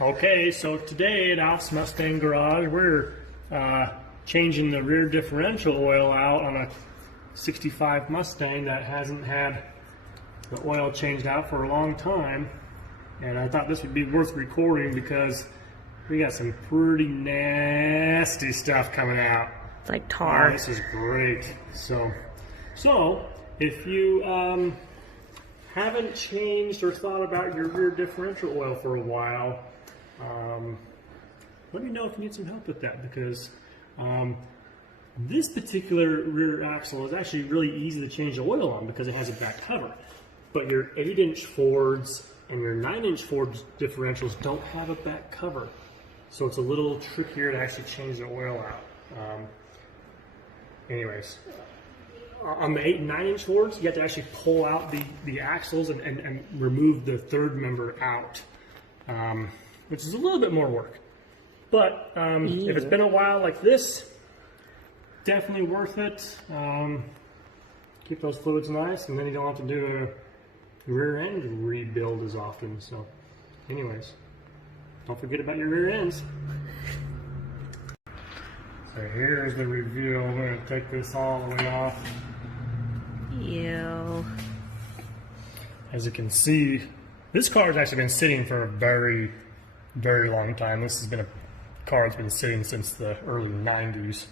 Okay, so today at Alf's Mustang Garage, we're changing the rear differential oil out on a 65 Mustang that hasn't had the oil changed out for a long time. And I thought this would be worth recording because we got some pretty nasty stuff coming out. It's like tar. Oh, this is great. So if you haven't changed or thought about your rear differential oil for a while, let me know if you need some help with that, because this particular rear axle is actually really easy to change the oil on because it has a back cover. But your 8-inch Fords and your 9-inch Ford differentials don't have a back cover. So it's a little trickier to actually change the oil out. Anyways, on the 8 and 9-inch Fords, you have to actually pull out the axles and remove the third member out, which is a little bit more work. But if it's been a while like this, definitely worth it. Keep those fluids nice, and then you don't have to do a rear end rebuild as often. So anyways, don't forget about your rear ends. So here's the reveal. We're going to take this all the way off. Ew. As you can see, this car has actually been sitting for a very, very long time. This has been a car that's been sitting since the early 90s.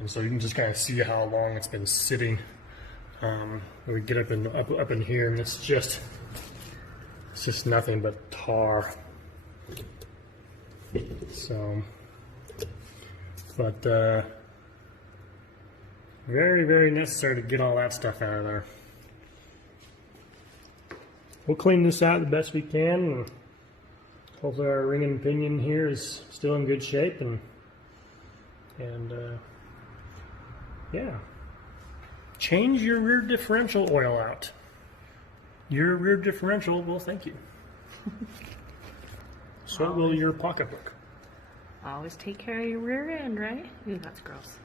And so you can just kind of see how long it's been sitting. We get up in here, and it's just nothing but tar. So, but very, very necessary to get all that stuff out of there. We'll clean this out the best we can, and hopefully our ring and pinion here is still in good shape, and yeah. Change your rear differential oil out. Your rear differential will thank you. So will your pocketbook. Always take care of your rear end, right? Ooh, that's gross.